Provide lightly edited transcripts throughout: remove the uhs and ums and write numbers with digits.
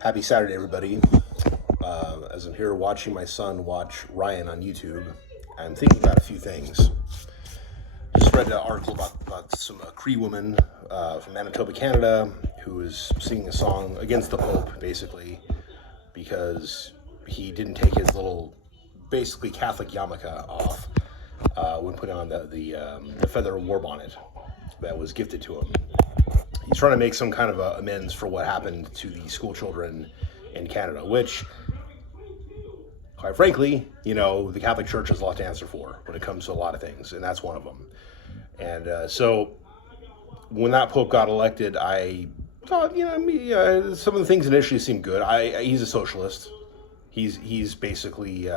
Happy Saturday, everybody. As I'm here watching my son watch Ryan on YouTube, I'm thinking about a few things. Just read an article about some Cree woman from Manitoba, Canada, who is singing a song against the Pope, basically, because he didn't take his little, basically Catholic yarmulke off when putting on the feather war bonnet that was gifted to him. He's trying to make some kind of amends for what happened to the school children in Canada, which, quite frankly, the Catholic Church has a lot to answer for when it comes to a lot of things, and that's one of them. And so when that Pope got elected, I thought, some of the things initially seemed good. He's a socialist. He's basically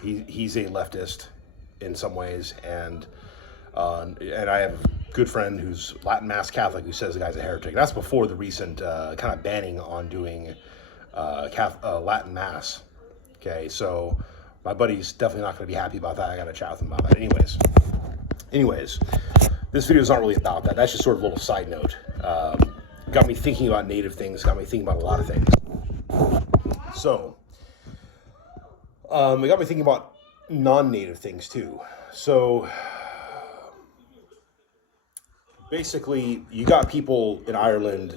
he's a leftist in some ways, and I have a good friend who's Latin Mass Catholic who says the guy's a heretic. That's before the recent kind of banning on doing Latin Mass. Okay, so my buddy's definitely not going to be happy about that. I got to chat with him about that. Anyways, this video is not really about that. That's just sort of a little side note. Got me thinking about native things. Got me thinking about a lot of things. So, it got me thinking about non-native things too. So, basically, you got people in Ireland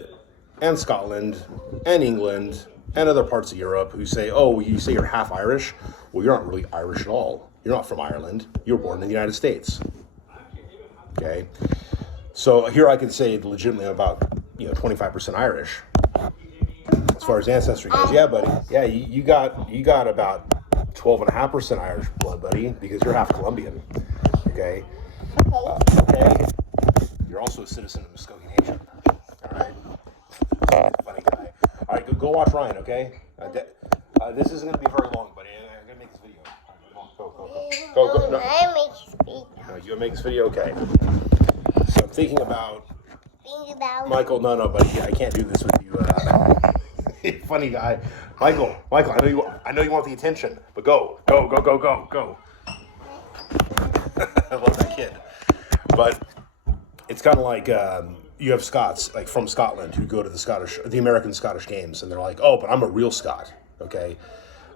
and Scotland and England and other parts of Europe who say, oh, you say you're half Irish? Well, you're not really Irish at all. You're not from Ireland. You were born in the United States. Okay? So here I can say legitimately I'm about 25% Irish as far as ancestry goes. Yeah, buddy. Yeah, you got about 12.5% Irish blood, buddy, because you're half Colombian. Okay? Okay? You're also a citizen of Muskogee Nation. All right? Funny guy. All right, go watch Ryan, okay? This isn't going to be very long, buddy. I'm going to make this video. Go. No. I make this video. No, you want to make this video? Okay. So I'm thinking about... Michael, no, buddy. I can't do this with you. Funny guy. Michael, I know you want the attention, but go. I love that kid. But it's kind of like you have Scots, like from Scotland, who go to the American Scottish Games, and they're like, oh, but I'm a real Scot, okay?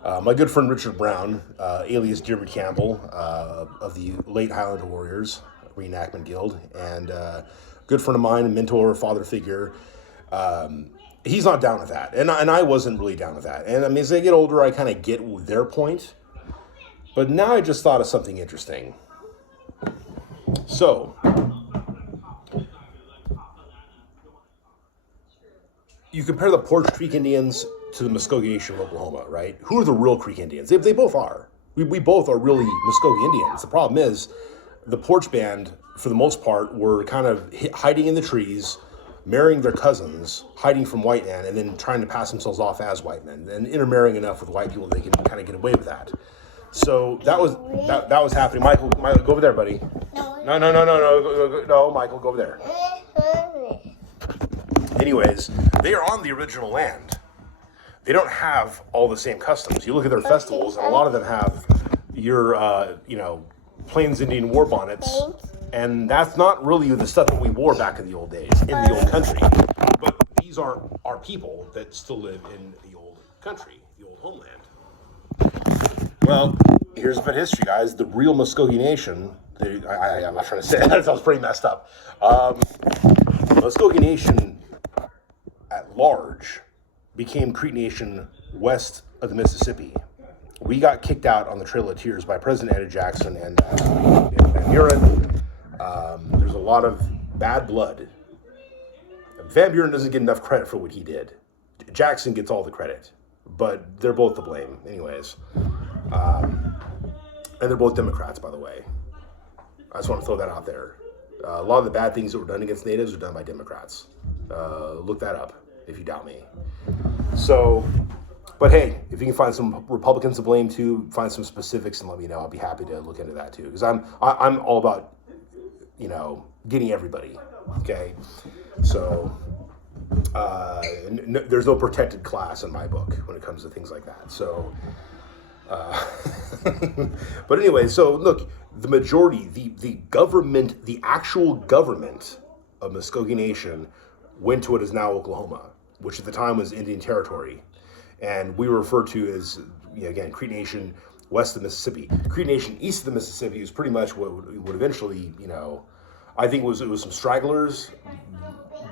My good friend Richard Brown, alias Diarmuid Campbell, of the late Highlander Warriors Reenactment Guild, and a good friend of mine, a mentor, father figure, he's not down with that, and I wasn't really down with that. And I mean, as I get older, I kind of get their point, but now I just thought of something interesting. So, you compare the Porch Creek Indians to the Muskogee Nation of Oklahoma, right? Who are the real Creek Indians? They both are. We both are really Muskogee Indians. The problem is, the Porch Band, for the most part, were kind of hiding in the trees, marrying their cousins, hiding from white men, and then trying to pass themselves off as white men, and intermarrying enough with white people that they can kind of get away with that. So that was happening. Michael, go over there, buddy. No, Michael, go over there. Anyways, they are on the original land. They don't have all the same customs. You look at their festivals, and a lot of them have your, Plains Indian war bonnets, and that's not really the stuff that we wore back in the old days, in the old country. But these are our people that still live in the old country, the old homeland. Well, here's a bit of history, guys. The real Muskogee Nation, I'm not trying to say that, that sounds pretty messed up. Muskogee Nation at large became Creek Nation west of the Mississippi. We got kicked out on the Trail of Tears by President Andrew Jackson and Van Buren. There's a lot of bad blood. Van Buren doesn't get enough credit for what he did. Jackson gets all the credit, but they're both to blame anyways. And they're both Democrats, by the way. I just want to throw that out there. A lot of the bad things that were done against natives were done by Democrats. Look that up if you doubt me. So, but hey, if you can find some Republicans to blame too, find some specifics and let me know. I'll be happy to look into that too, because I'm all about getting everybody. Okay, so there's no protected class in my book when it comes to things like that. So. But anyway, so look, the majority, the government, the actual government of Muskogee Nation went to what is now Oklahoma. which at the time was Indian Territory. And we were referred to as, again, Cree Nation west of the Mississippi. Cree Nation east of the Mississippi was pretty much what would eventually, I think it was some stragglers,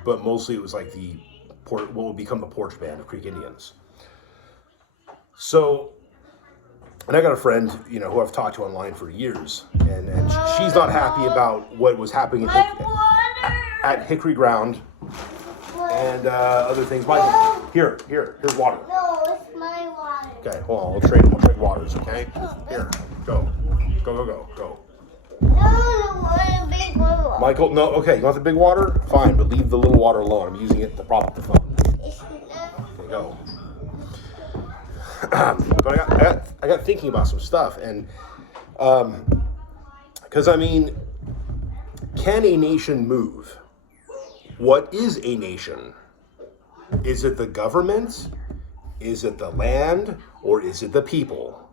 but mostly it was like what would become the Porch Band of Creek Indians. So, and I got a friend, who I've talked to online for years, and she's not happy about what was happening at Hickory Ground and other things. Michael, here's water. No, it's my water. Okay, hold on, we'll trade waters, okay? Here, go. Go. No, I want a big one. Michael, no, okay, you want the big water? Fine, but leave the little water alone. I'm using it to prop up the phone. It's not. There you go. But I got thinking about some stuff, and because can a nation move? What is a nation? Is it the government? Is it the land? Or is it the people?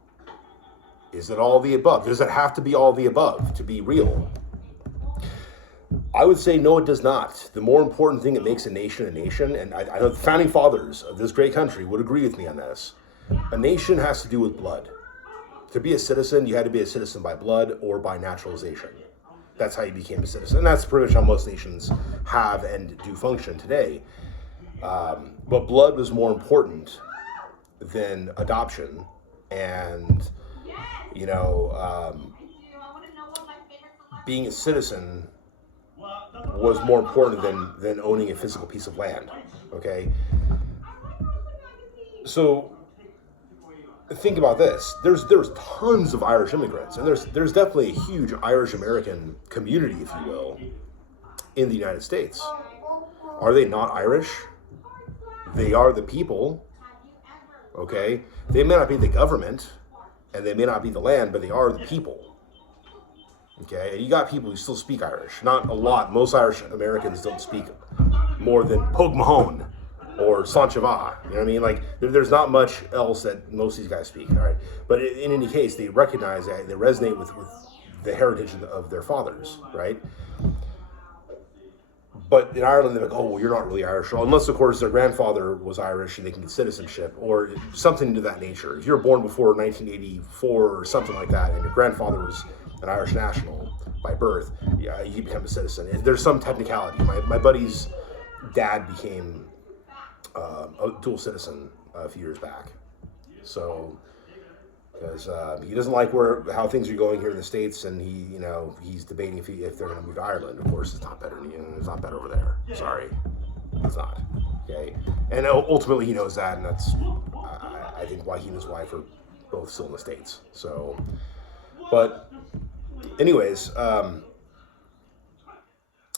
Is it all the above? Does it have to be all the above to be real? I would say no, it does not. The more important thing that makes a nation, and I know the founding fathers of this great country would agree with me on this, a nation has to do with blood. To be a citizen, you had to be a citizen by blood or by naturalization. That's how you became a citizen. And that's pretty much how most nations have and do function today. But blood was more important than adoption. And, being a citizen was more important than owning a physical piece of land. Okay? So think about this. There's tons of Irish immigrants, and there's definitely a huge Irish American community, if you will, in the United States. Are they not Irish? They are the people. Okay? They may not be the government, and they may not be the land, but they are the people. Okay? And you got people who still speak Irish. Not a lot. Most Irish Americans don't speak more than Pogue Mahone or Sanchava. You know what I mean? Like, there's not much else that most of these guys speak. All right? But in any case, they recognize that they resonate with the heritage of their fathers, right? But in Ireland, they're like, oh, well, you're not really Irish. Unless, of course, their grandfather was Irish and they can get citizenship or something to that nature. If you're born before 1984 or something like that, and your grandfather was an Irish national by birth, yeah, you become a citizen. There's some technicality. My buddy's dad became a dual citizen a few years back. So, because he doesn't like how things are going here in the States, and he's debating if they're going to move to Ireland. Of course, it's not better. It's not better over there. Sorry, it's not. Okay, and ultimately he knows that, and that's I think why he and his wife are both still in the States. So, but anyways,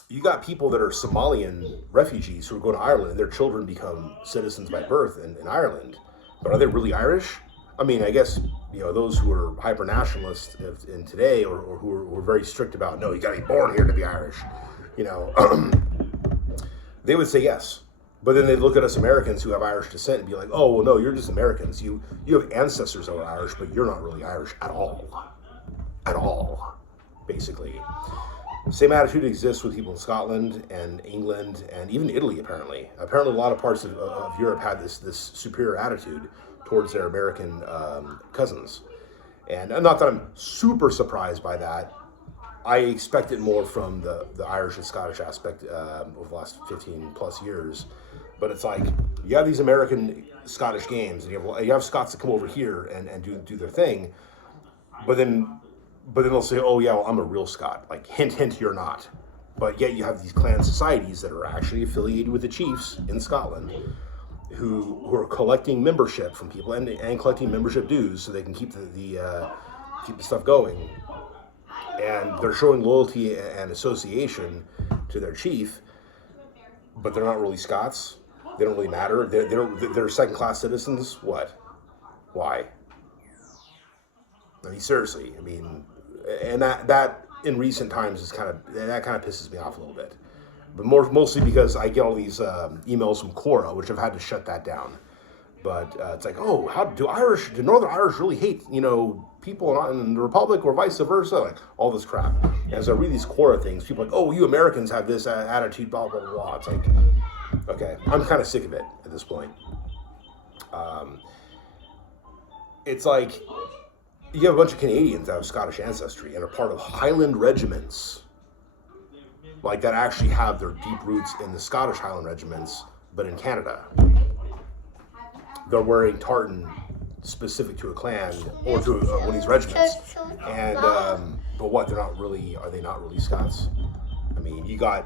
you got people that are Somalian refugees who are going to Ireland, and their children become citizens by birth in Ireland. But are they really Irish? I mean, I guess, those who are hyper-nationalists in today or who are very strict about, no, you got to be born here to be Irish, they would say yes. But then they'd look at us Americans who have Irish descent and be like, oh, well, no, you're just Americans. You have ancestors that are Irish, but you're not really Irish at all. At all, basically. Same attitude exists with people in Scotland and England and even Italy, apparently. Apparently, a lot of parts of Europe had this superior attitude towards their American cousins. And not that I'm super surprised by that. I expect it more from the Irish and Scottish aspect over the last 15 plus years. But it's like, you have these American Scottish games, and you have Scots that come over here and do their thing. But then they'll say, oh yeah, well, I'm a real Scot. Like, hint, hint, you're not. But yet you have these clan societies that are actually affiliated with the chiefs in Scotland who are collecting membership from people and collecting membership dues so they can keep the stuff going. And they're showing loyalty and association to their chief, but they're not really Scots. They don't really matter. They're second-class citizens. What? Why? I mean, seriously. I mean, and that in recent times that kind of pisses me off a little bit. But mostly because I get all these emails from Quora, which I've had to shut that down. But it's like, oh, how do Northern Irish really hate, people in the Republic or vice versa? Like, all this crap. And as I read these Quora things, people are like, oh, you Americans have this attitude, blah, blah, blah, blah. It's like, okay, I'm kind of sick of it at this point. It's like you have a bunch of Canadians that have Scottish ancestry and are part of Highland regiments, like that actually have their deep roots in the Scottish Highland regiments, but in Canada. They're wearing tartan specific to a clan or to one of these regiments. And, but what, are they not really Scots? I mean, I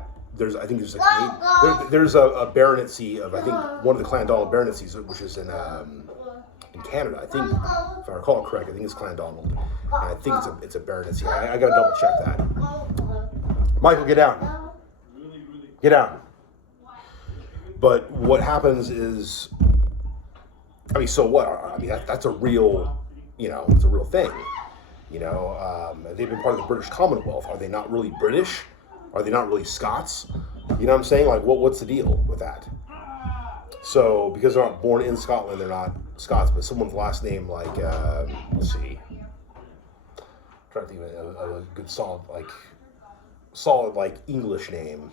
think there's a baronetcy of, I think, one of the Clandonald baronetcies, which is in Canada. I think, if I recall it correct, I think it's Clandonald. And I think it's a baronetcy. I gotta double check that. Michael, get down. Get down. But what happens is, I mean, so what? I mean, that's a real, it's a real thing. They've been part of the British Commonwealth. Are they not really British? Are they not really Scots? You know what I'm saying? Like, what's the deal with that? So, because they're not born in Scotland, they're not Scots, but someone's last name, like, let's see. I'm trying to think of a good solid, like, English name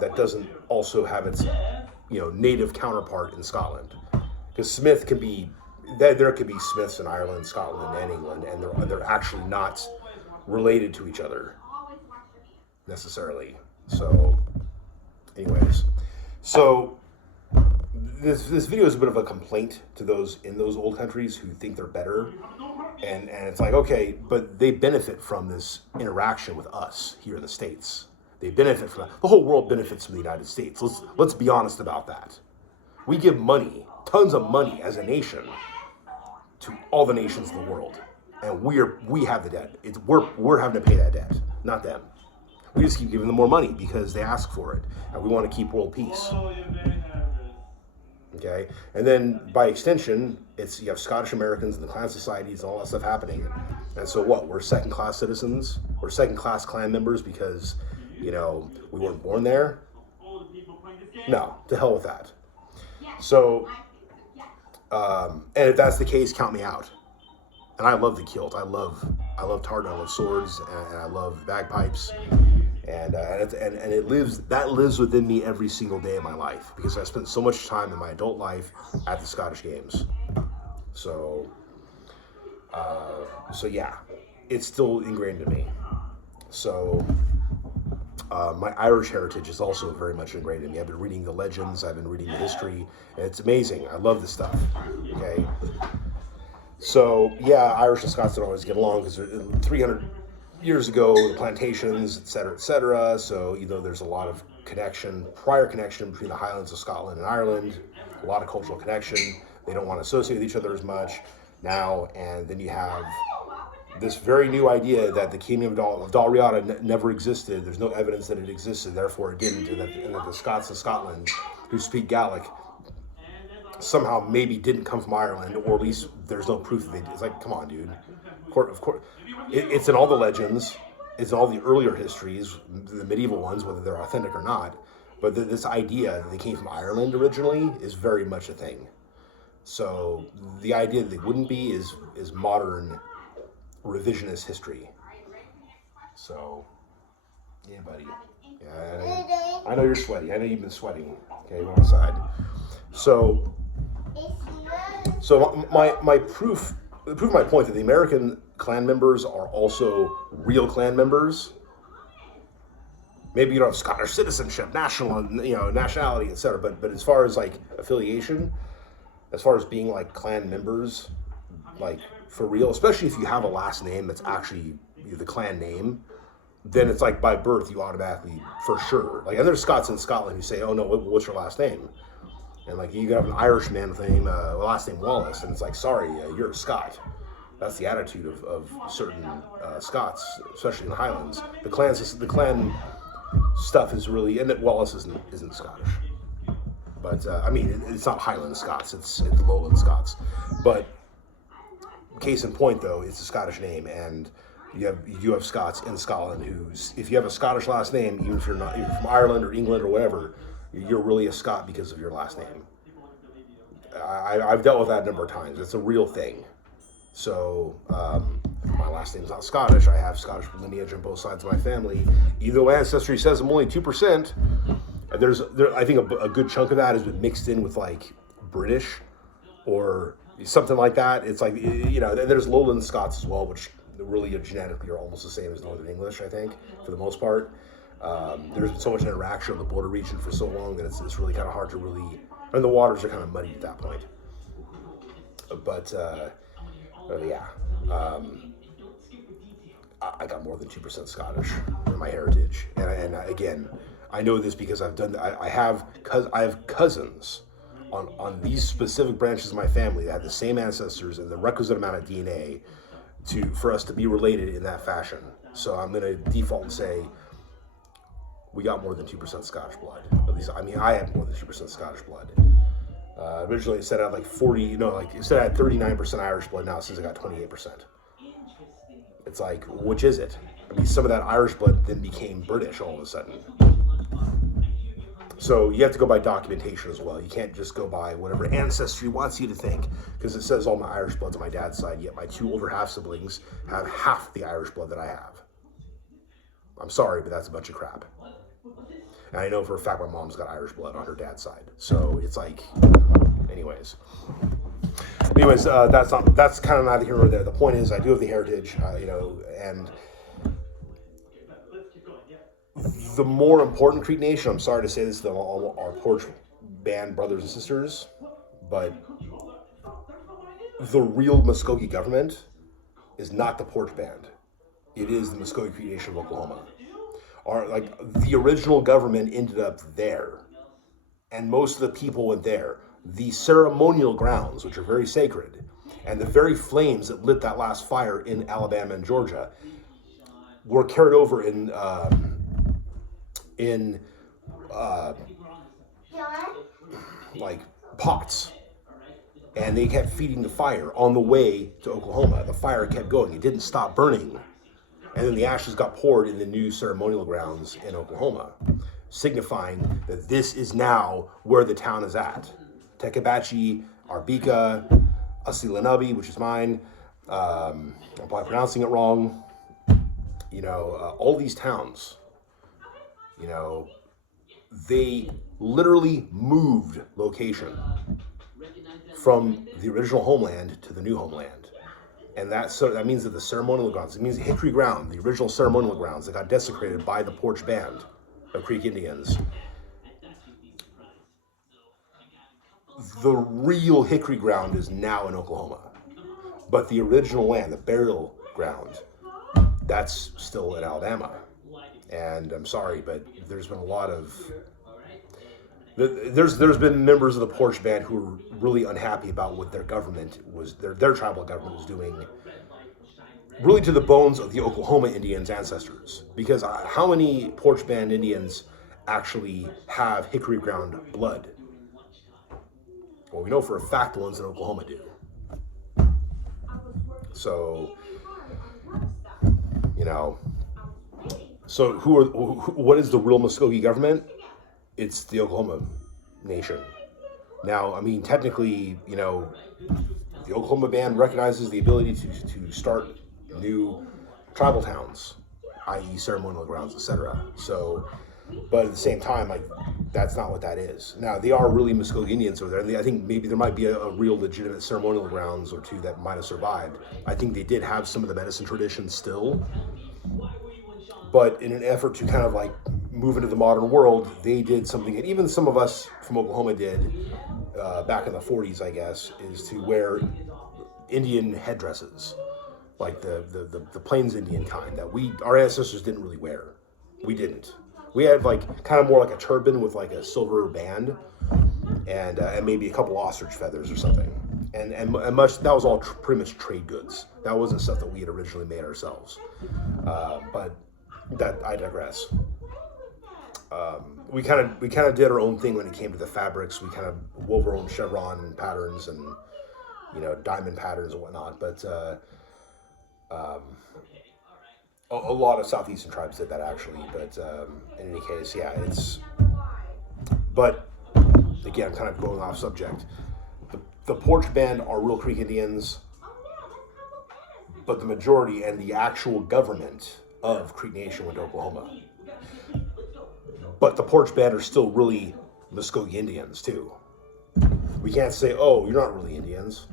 that doesn't also have its, native counterpart in Scotland. Because Smith can be, there could be Smiths in Ireland, Scotland, and England, and they're actually not related to each other necessarily. So, anyways, this video is a bit of a complaint to those in those old countries who think they're better, and it's like, okay, but they benefit from this interaction with us here in the States. They benefit from that. The whole world benefits from the United States. Let's be honest about that. We give money, tons of money as a nation, to all the nations of the world, and we have the debt. We're having to pay that debt, not them. We just keep giving them more money because they ask for it, and we want to keep world peace. Okay, and then by extension, you have Scottish Americans and the clan societies and all that stuff happening, and so what? We're second-class citizens. We're second-class clan members because we weren't born there. No, to hell with that. So, and if that's the case, count me out. And I love the kilt. I love tartan. I love swords, and I love bagpipes. And it lives within me every single day of my life because I spent so much time in my adult life at the Scottish Games. So yeah, it's still ingrained in me. So my Irish heritage is also very much ingrained in me. I've been reading the legends. I've been reading the history. And it's amazing. I love this stuff. Okay. So yeah, Irish and Scots don't always get along because 300 years ago, the plantations, et cetera. So, there's a lot of prior connection between the Highlands of Scotland and Ireland, a lot of cultural connection. They don't want to associate with each other as much now. And then you have this very new idea that the Kingdom of Dalriada never existed. There's no evidence that it existed, therefore it didn't. And that the Scots of Scotland who speak Gaelic somehow maybe didn't come from Ireland, or at least there's no proof that they did. It's like, come on, dude. Of course, it's in all the legends, it's in all the earlier histories, the medieval ones, whether they're authentic or not. But this idea that they came from Ireland originally is very much a thing. So the idea that they wouldn't be is modern revisionist history. So, yeah, buddy. Yeah, I know you're sweaty. I know you've been sweating. Okay, go inside. So my proof. To prove my point that the American clan members are also real clan members. Maybe you don't have Scottish citizenship, nationality, etc. But as far as like affiliation, as far as being like clan members, like for real, especially if you have a last name that's actually the clan name, then it's like by birth you automatically, for sure. Like, and there's Scots in Scotland who say, "Oh no, what's your last name?" And like you have an Irish man with a last name Wallace, and it's like, sorry, you're a Scot. That's the attitude of certain Scots, especially in the Highlands. The clan stuff is really, and that Wallace isn't Scottish. But I mean, it's not Highland Scots; it's Lowland Scots. But case in point, though, it's a Scottish name, and you have Scots in Scotland who's, if you have a Scottish last name, even if you're from Ireland or England or whatever, you're really a Scot because of your last name. I've dealt with that a number of times. It's a real thing. So my last name's not Scottish. I have Scottish lineage on both sides of my family. Even though Ancestry says I'm only 2%, I think a good chunk of that has been mixed in with like British or something like that. It's like, you know, there's Lowland Scots as well, which really genetically are almost the same as Northern English, I think, for the most part. There's been so much interaction in the border region for so long that it's really kind of hard to really, and the waters are kind of muddy at that point. But yeah, I got more than 2% Scottish in my heritage, and again, I know this because I've done. I have cousins on these specific branches of my family that have the same ancestors and the requisite amount of DNA for us to be related in that fashion. So I'm going to default and say we got more than 2% Scottish blood. At least, I mean, I have more than 2% Scottish blood. Originally, it said I had like 39% Irish blood. Now it says I got 28%. It's like, which is it? I mean, some of that Irish blood then became British all of a sudden. So you have to go by documentation as well. You can't just go by whatever ancestry wants you to think, because it says all my Irish blood's on my dad's side, yet my 2 older half-siblings have half the Irish blood that I have. I'm sorry, but that's a bunch of crap. And I know for a fact my mom's got Irish blood on her dad's side. So it's like, anyways, that's kind of neither here nor there. The point is, I do have the heritage, and the more important Creek Nation, I'm sorry to say this to all our Porch Band brothers and sisters, but the real Muskogee government is not the Porch Band. It is the Muskogee Creek Nation of Oklahoma. The original government ended up there, and most of the people went there. The ceremonial grounds, which are very sacred, and the very flames that lit that last fire in Alabama and Georgia, were carried over in like pots, and they kept feeding the fire on the way to Oklahoma. The fire kept going; it didn't stop burning, and then the ashes got poured in the new ceremonial grounds in Oklahoma, signifying that this is now where the town is at. Tekabachi, Arbika, Asilenabi, which is mine. I'm probably pronouncing it wrong. All these towns, they literally moved location from the original homeland to the new homeland. And that means that the ceremonial grounds, it means the Hickory Ground, the original ceremonial grounds that got desecrated by the Porch Band of Creek Indians. The real Hickory Ground is now in Oklahoma. But the original land, the burial ground, that's still in Alabama. And I'm sorry, but there's been a lot of... There's been members of the Porch Band who are really unhappy about what their government was, their tribal government was doing, really to the bones of the Oklahoma Indians' ancestors. Because how many Porch Band Indians actually have Hickory Ground blood? Well, we know for a fact the ones in Oklahoma do. So, what is the real Muskogee government? It's the Oklahoma Nation. Now, I mean, technically, the Oklahoma Band recognizes the ability to start new tribal towns, i.e. ceremonial grounds, etc. So, but at the same time, that's not what that is. Now, they are really Muskogee Indians over there, and I think maybe there might be a real legitimate ceremonial grounds or two that might have survived. I think they did have some of the medicine traditions still, but in an effort to kind of move into the modern world, they did something that even some of us from Oklahoma did back in the 40s, I guess, is to wear Indian headdresses, like the Plains Indian kind that our ancestors didn't really wear. We didn't. We had kind of more like a turban with a silver band, and maybe a couple ostrich feathers or something. And much that was all pretty much trade goods. That wasn't stuff that we had originally made ourselves. But that I digress. We kind of did our own thing when it came to the fabrics. We kind of wove our own chevron patterns and diamond patterns and whatnot. But a lot of southeastern tribes did that actually. But in any case, yeah, it's. But again, I'm kind of going off subject. The Porch Band are real Creek Indians, but the majority and the actual government of Creek Nation went to Oklahoma. But the Porch Band are still really Muskogee Indians too. We can't say, oh, you're not really Indians.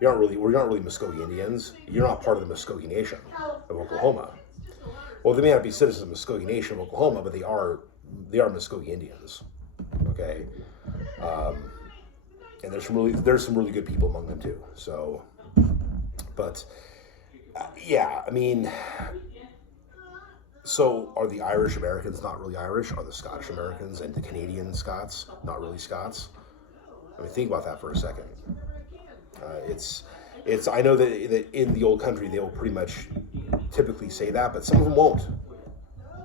We're not really Muskogee Indians. You're not part of the Muskogee Nation of Oklahoma. Well, they may not be citizens of the Muskogee Nation of Oklahoma, but they are Muskogee Indians. Okay, and there's some really good people among them too. So, but yeah, I mean, so are the Irish Americans not really Irish? Are the Scottish Americans and the Canadian Scots not really Scots? I mean, think about that for a second. I know that in the old country they will pretty much typically say that, but some of them won't.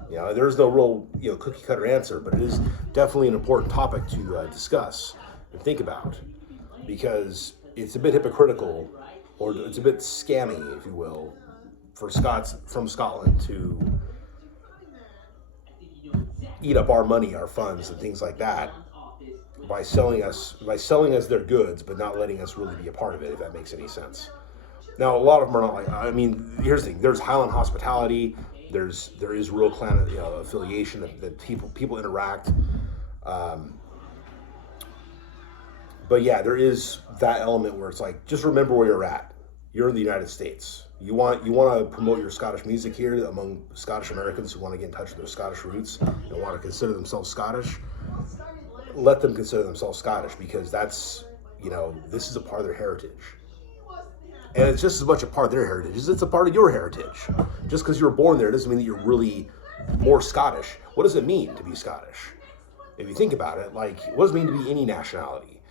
You know, there's no real cookie cutter answer, but it is definitely an important topic to discuss and think about, because it's a bit hypocritical, or it's a bit scammy, if you will, for Scots from Scotland to eat up our money, our funds, and things like that by selling us their goods, but not letting us really be a part of it, if that makes any sense. Now, a lot of them are not like. I mean, here's the thing: there's Highland hospitality. There is real clan affiliation that people interact. But yeah, there is that element where it's like, just remember where you're at. You're in the United States. You want to promote your Scottish music here among Scottish Americans who want to get in touch with their Scottish roots and want to consider themselves Scottish. Let them consider themselves Scottish, because that's, this is a part of their heritage. And it's just as much a part of their heritage as it's a part of your heritage. Just because you were born there doesn't mean that you're really more Scottish. What does it mean to be Scottish? If you think about it, like, what does it mean to be any nationality?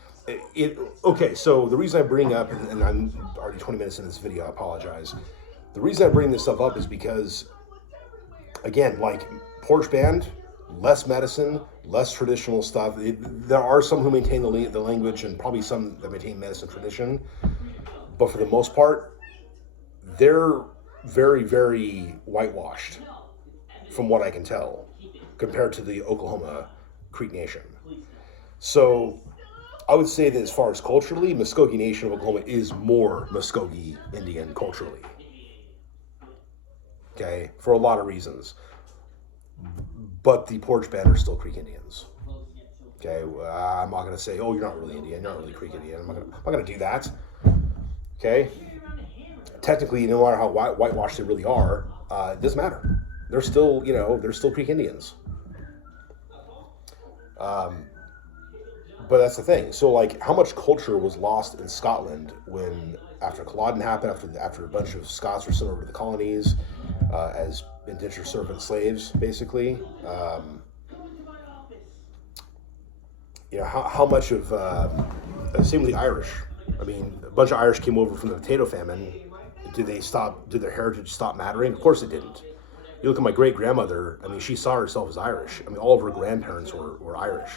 Okay, so the reason I bring up, and I'm already 20 minutes in this video, I apologize. The reason I bring this stuff up is because, again, like Porch Band, less medicine, less traditional stuff. There are some who maintain the language, and probably some that maintain medicine tradition. But for the most part, they're very, very whitewashed, from what I can tell, compared to the Oklahoma Creek Nation. So I would say that as far as culturally, Muskogee Nation of Oklahoma is more Muskogee Indian culturally. Okay, for a lot of reasons. But the Porch Band are still Creek Indians. Okay, I'm not going to say, oh, you're not really Indian, you're not really Creek Indian. I'm not going to do that. Okay, technically, no matter how whitewashed they really are, it doesn't matter. They're still, they're still Creek Indians. But that's the thing. So, like, how much culture was lost in Scotland when, after Culloden happened, after a bunch of Scots were sent over to the colonies as indentured servant slaves, basically. How much of same with the Irish. I mean, a bunch of Irish came over from the potato famine. Did their heritage stop mattering? Of course it didn't. You look at my great-grandmother, I mean, she saw herself as Irish. I mean, all of her grandparents were Irish.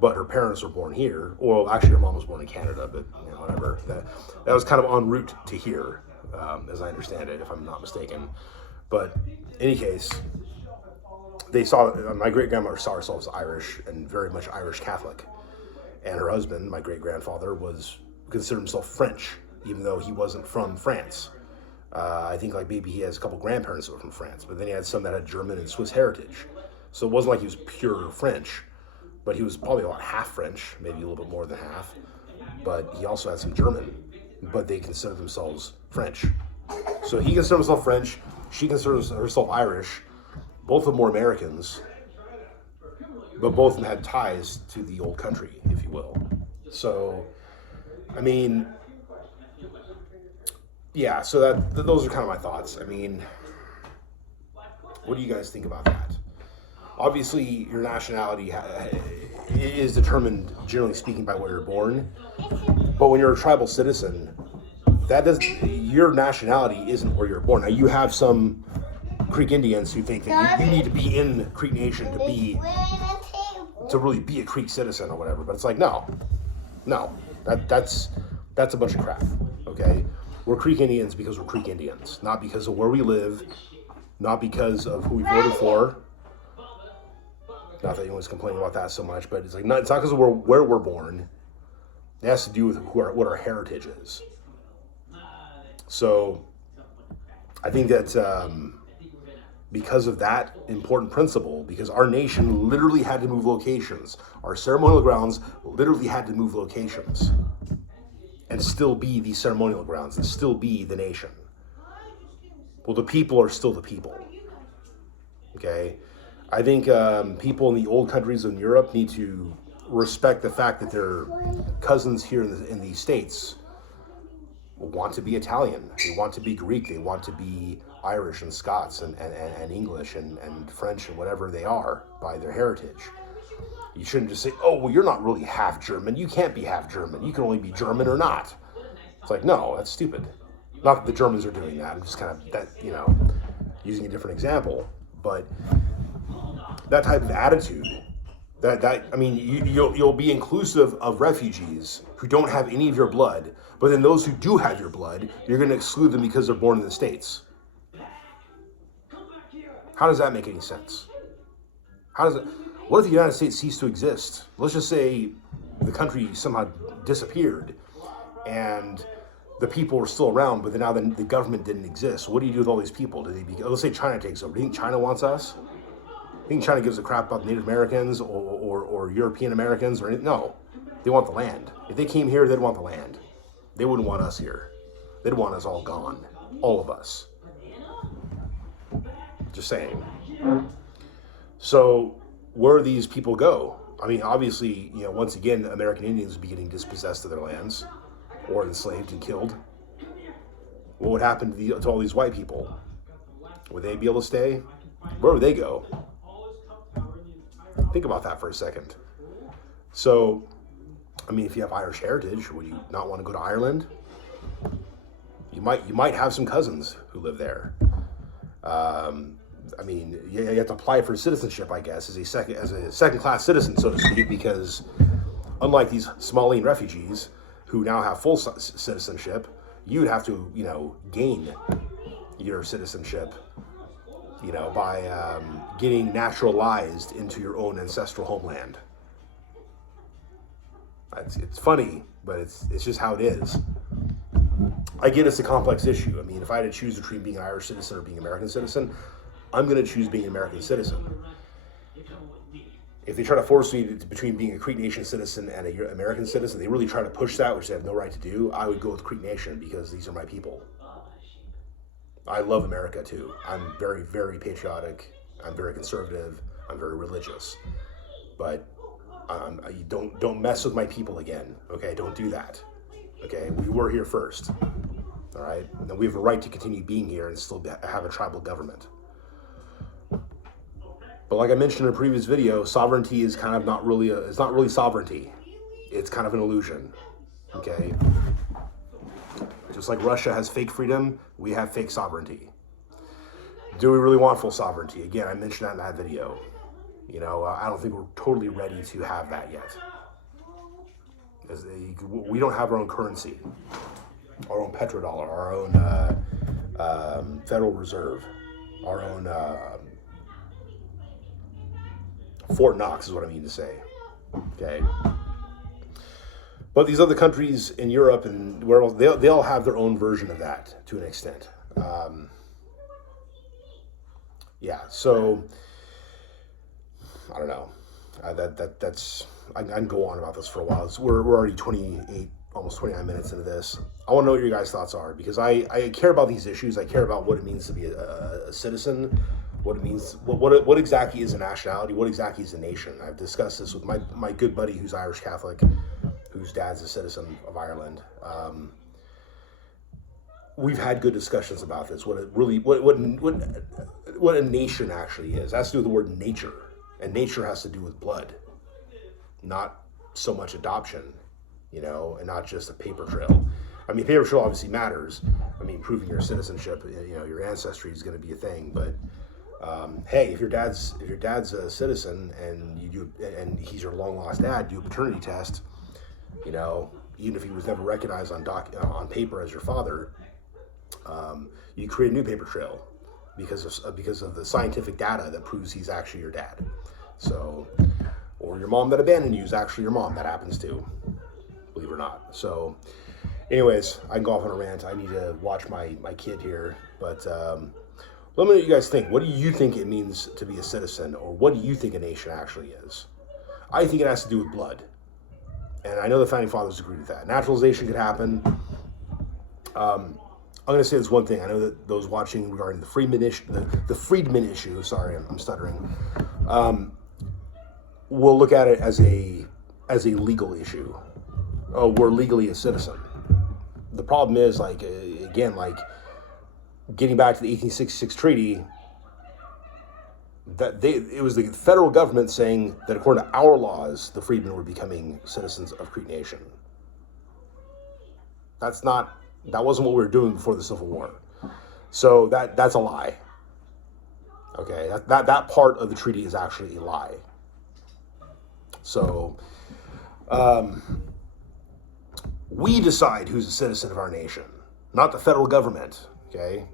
But her parents were born here. Well, actually, her mom was born in Canada, but whatever. That was kind of en route to here, as I understand it, if I'm not mistaken. But in any case, my great-grandmother saw herself as Irish and very much Irish Catholic. And her husband, my great-grandfather, considered himself French, even though he wasn't from France. I think like maybe he has a couple grandparents that were from France, but then he had some that had German and Swiss heritage. So it wasn't like he was pure French, but he was probably about half French, maybe a little bit more than half. But he also had some German, but they considered themselves French. So he considered himself French, she considered herself Irish. Both of them were Americans, but both of them had ties to the old country, if you will. So, I mean, yeah, so those are kind of my thoughts. I mean, what do you guys think about that? Obviously, your nationality is determined, generally speaking, by where you're born. But when you're a tribal citizen, your nationality isn't where you're born. Now, you have some Creek Indians who think that you need to be in Creek Nation to really be a Creek citizen or whatever. But it's like, no, that's a bunch of crap. Okay, we're Creek Indians because we're Creek Indians, not because of where we live, not because of who we voted for. Not that anyone's complaining about that so much, but it's like it's not because of where we're born. It has to do with what our heritage is. So I think that because of that important principle, because our nation literally had to move locations. Our ceremonial grounds literally had to move locations and still be the ceremonial grounds and still be the nation. Well, the people are still the people. Okay? I think people in the old countries in Europe need to respect the fact that their cousins here in the States want to be Italian, they want to be Greek, they want to be Irish and Scots and English and French and whatever they are by their heritage. You shouldn't just say, oh, well, you're not really half German. You can't be half German. You can only be German or not. It's like, no, that's stupid. Not that the Germans are doing that. I'm just kind of, that, you know, using a different example. But that type of attitude, I mean, you'll be inclusive of refugees who don't have any of your blood, but then those who do have your blood, you're going to exclude them because they're born in the States. How does that make any sense? What if the United States ceased to exist? Let's just say the country somehow disappeared and the people were still around, but then now the government didn't exist. What do you do with all these people? Let's say China takes over. Do you think China wants us? Do you think China gives a crap about Native Americans or European Americans or anything? No, they want the land. If they came here, they'd want the land. They wouldn't want us here. They'd want us all gone, all of us. Just saying. So where do these people go? I mean, obviously, you know, once again, American Indians would be getting dispossessed of their lands or enslaved and killed. What would happen to all these white people? Would they be able to stay? Where would they go? Think about that for a second. So, I mean, if you have Irish heritage, would you not want to go to Ireland? You might have some cousins who live there. I mean, you have to apply for citizenship, I guess, as a second-class citizen, so to speak, because unlike these Somalian refugees who now have full citizenship, you'd have to, you know, gain your citizenship, you know, by getting naturalized into your own ancestral homeland. It's funny, but it's just how it is. I get it's a complex issue. I mean, if I had to choose between being an Irish citizen or being an American citizen, I'm going to choose being an American citizen. If they try to force me between being a Creek Nation citizen and an American citizen, they really try to push that, which they have no right to do, I would go with Creek Nation because these are my people. I love America too. I'm very, very patriotic. I'm very conservative. I'm very religious. But you don't mess with my people again. Okay, don't do that. Okay, we were here first. All right, and we have a right to continue being here and still have a tribal government. But like I mentioned in a previous video, sovereignty is kind of it's not really sovereignty. It's kind of an illusion. Okay. Just like Russia has fake freedom, we have fake sovereignty. Do we really want full sovereignty? Again, I mentioned that in that video. You know, I don't think we're totally ready to have that yet. We don't have our own currency, our own petrodollar, our own Federal Reserve, our own Fort Knox is what I mean to say. Okay. But these other countries in Europe and where else, they all have their own version of that to an extent. Yeah, so I don't know. That's I can go on about this for a while. We're already 28, almost 29 minutes into this. I want to know what your guys' thoughts are because I care about these issues. I care about what it means to be a citizen. What it means, what exactly is a nationality? What exactly is a nation? I've discussed this with my good buddy who's Irish Catholic, whose dad's a citizen of Ireland. We've had good discussions about this. What a nation actually is. It has to do with the word nature, and nature has to do with blood, not so much adoption, you know, and not just a paper trail. I mean, paper trail obviously matters. I mean, proving your citizenship, you know, your ancestry is going to be a thing, but. Hey, if your dad's a citizen and he's your long lost dad, do a paternity test. You know, even if he was never recognized on paper as your father, you create a new paper trail because of the scientific data that proves he's actually your dad. So, or your mom that abandoned you is actually your mom. That happens too, believe it or not. So, anyways, I can go off on a rant. I need to watch my kid here, but. Let me know what you guys think. What do you think it means to be a citizen, or what do you think a nation actually is? I think it has to do with blood. And I know the Founding Fathers agreed with that. Naturalization could happen. I'm going to say this one thing. I know that those watching regarding the Freedman issue, sorry, I'm stuttering, will look at it as a legal issue. Oh, we're legally a citizen. The problem is, like, again, like, getting back to the 1866 treaty, that it was the federal government saying that according to our laws, the freedmen were becoming citizens of Creek Nation. That wasn't what we were doing before the Civil War. So that's a lie. Okay, that part of the treaty is actually a lie. So, we decide who's a citizen of our nation, not the federal government, okay?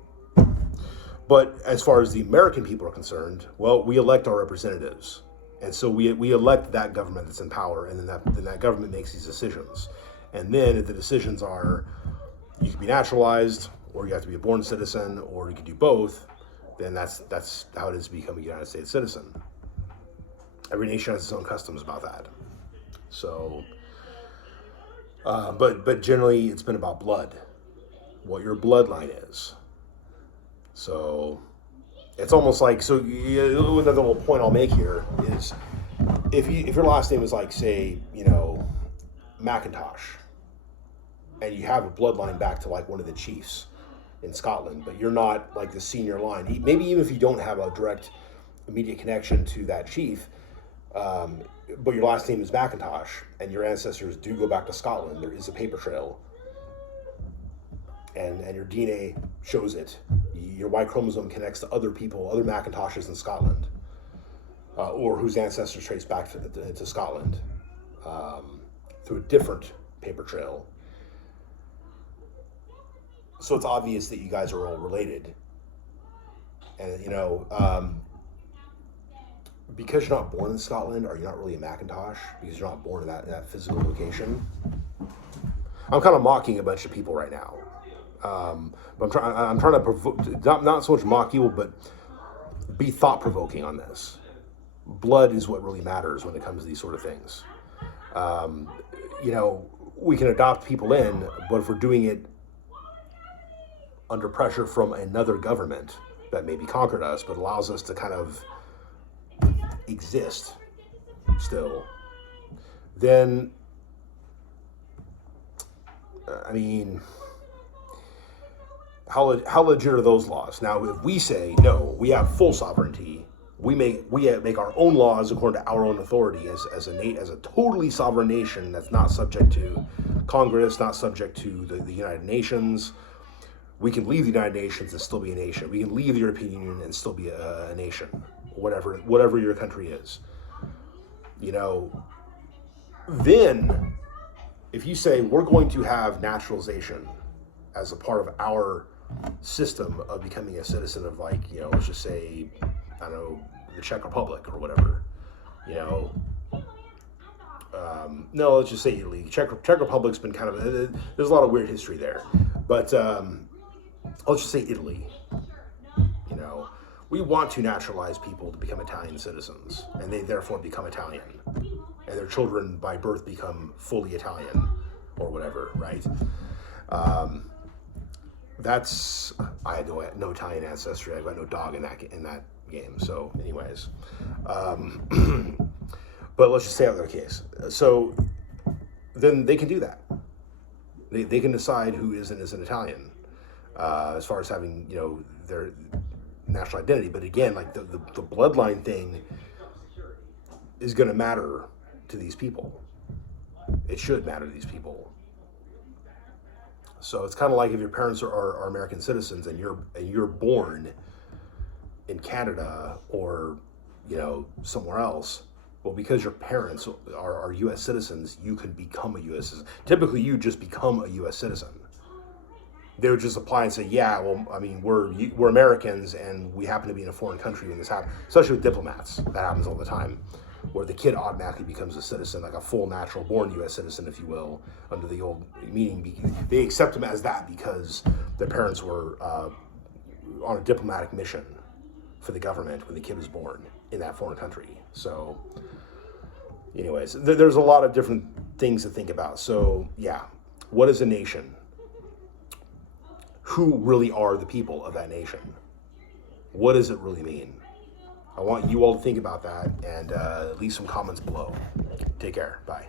But as far as the American people are concerned, well, we elect our representatives. And so we elect that government that's in power, and then that government makes these decisions. And then if the decisions are, you can be naturalized, or you have to be a born citizen, or you can do both, then that's how it is to become a United States citizen. Every nation has its own customs about that. So, but generally it's been about blood, what your bloodline is. So it's almost like, so another little point I'll make here is if your last name is like, say, McIntosh, and you have a bloodline back to like one of the chiefs in Scotland, but you're not like the senior line, maybe even if you don't have a direct immediate connection to that chief, but your last name is McIntosh and your ancestors do go back to Scotland, there is a paper trail, and your DNA shows it. Your Y chromosome connects to other people, other Macintoshes in Scotland, or whose ancestors trace back to Scotland through a different paper trail. So it's obvious that you guys are all related. And, because you're not born in Scotland, are you not really a Macintosh? Because you're not born in that physical location? I'm kind of mocking a bunch of people right now. But I'm trying to provoke, not so much mock you, but be thought-provoking on this. Blood is what really matters when it comes to these sort of things. We can adopt people in, but if we're doing it under pressure from another government that maybe conquered us, but allows us to kind of exist still, then, how legit are those laws? Now, if we say, no, we have full sovereignty, we make our own laws according to our own authority as a totally sovereign nation that's not subject to Congress, not subject to the United Nations. We can leave the United Nations and still be a nation. We can leave the European Union and still be a nation, whatever your country is. Then if you say we're going to have naturalization as a part of our system of becoming a citizen of, like, let's just say, I don't know, the Czech Republic or whatever, no, let's just say Italy. Czech Republic's been kind of, there's a lot of weird history there, but let's just say Italy. We want to naturalize people to become Italian citizens, and they therefore become Italian, and their children by birth become fully Italian or whatever, right? I had no Italian ancestry. I've got no dog in that game. So, anyways, but let's just say out of their case. So then they can do that. They can decide who is and isn't Italian, as far as having their national identity. But again, like the bloodline thing is going to matter to these people. It should matter to these people. So it's kind of like if your parents are American citizens and you're born in Canada or somewhere else, well, because your parents are U.S. citizens, you can become a U.S. citizen. Typically, you just become a U.S. citizen. They would just apply and say, yeah, well, we're Americans and we happen to be in a foreign country when this happens. Especially with diplomats, that happens all the time, where the kid automatically becomes a citizen, like a full natural born U.S. citizen, if you will, under the old meaning. They accept them as that because their parents were on a diplomatic mission. for the government when the kid was born in that foreign country. So, anyways, there's a lot of different things to think about. So, yeah, what is a nation? Who really are the people of that nation? What does it really mean? I want you all to think about that and leave some comments below. Take care. Bye.